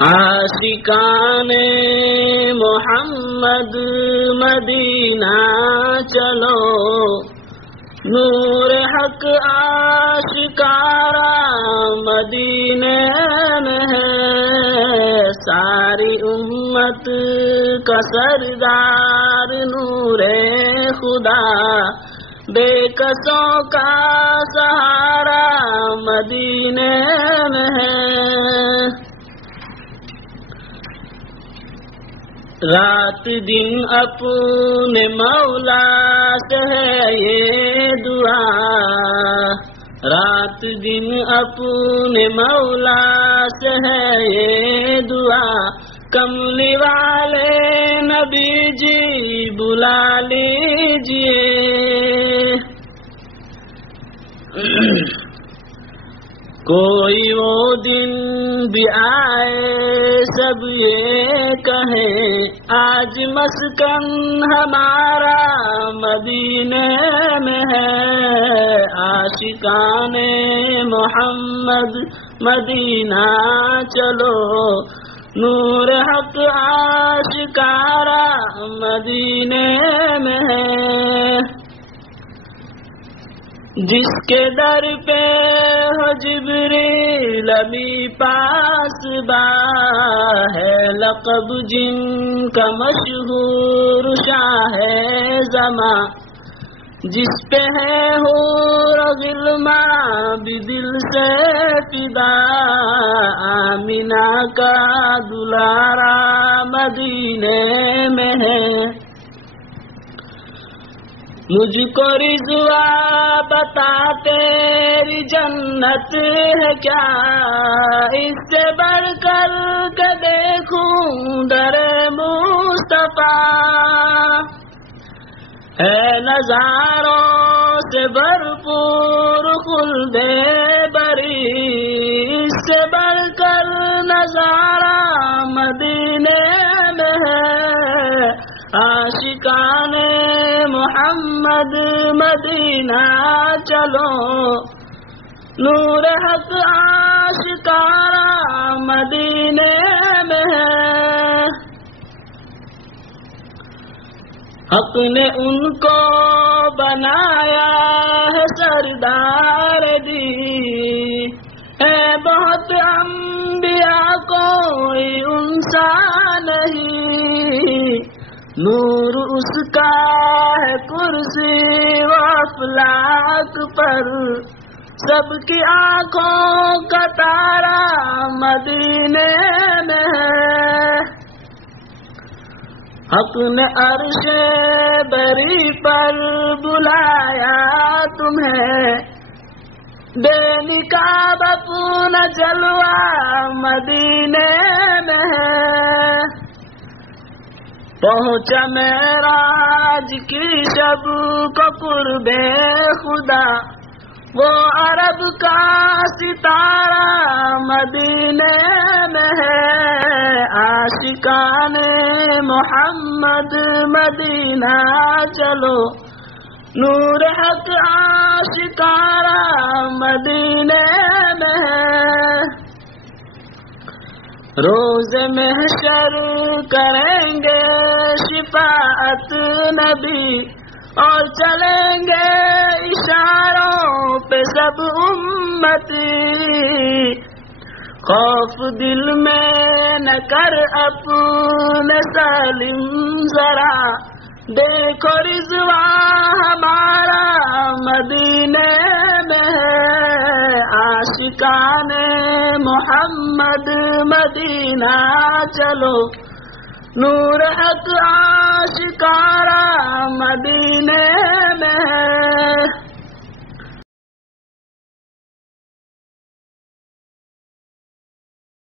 عاشقان محمد مدینہ چلو، نور حق آشکارا مدینے میں ہے، ساری امت کا سردار نور خدا، بے کسوں کا سہارا مدینے میں ہے۔ رات دن اپنے مولا سے ہے یہ دعا، رات دن اپنے مولا سے ہے یہ دعا، کملی والے نبی جی بلا لیجئے۔ کوئی وہ دن بھی آئے سب یہ کہیں، آج مسکن ہمارا مدینے میں ہے، عاشقان محمد مدینہ چلو، نور حق آشکارا مدینے میں ہے۔ جس کے در پہ ہو جبریل ابھی پاس با ہے، لقب جن کا مشہور شاہ زماں، جس پہ ہے حور و غلمان بھی دل سے فدا، آمینہ کا دلارا مدینے میں ہے۔ مجھ کو رضوا بتا تیری جنت ہے کیا، اس سے بڑھ کر کے دیکھوں در مصطفیٰ، ہے نظاروں سے بھرپور خلد بری، اس سے بڑھ کر نظارہ مدینے میں ہے، عاشقان محمد مدینہ چلو، نور حق آشکارا مدینے میں ہے۔ حق نے ان کو بنایا ہے سردار دی، ہے بہت انبیاء کوئی انسا نہیں، نور اس کا ہے کرسی و افلاک پر، سب کی آنکھوں کا تارا مدینے میں ہے۔ حق نے عرش بری پر بلایا تمہیں، بے نقاب اپنا جلوہ مدینے میں ہے۔ پہنچا معراج کی شب کو قرب خدا، وہ عرب کا ستارہ مدینے میں ہے، عاشقان محمد مدینہ چلو، نور حق آشکارا مدینے میں ہے۔ روز محشر کریں گے شفاعت نبی، اور چلیں گے اشاروں پہ سب امتی، خوف دل میں نہ کر اپنے سالم ذرا، دیکھو رضوا ہمارا مدینے میں ہے، عاشقان محمد مدینہ چلو، نور حق آشکارا مدینے میں ہے۔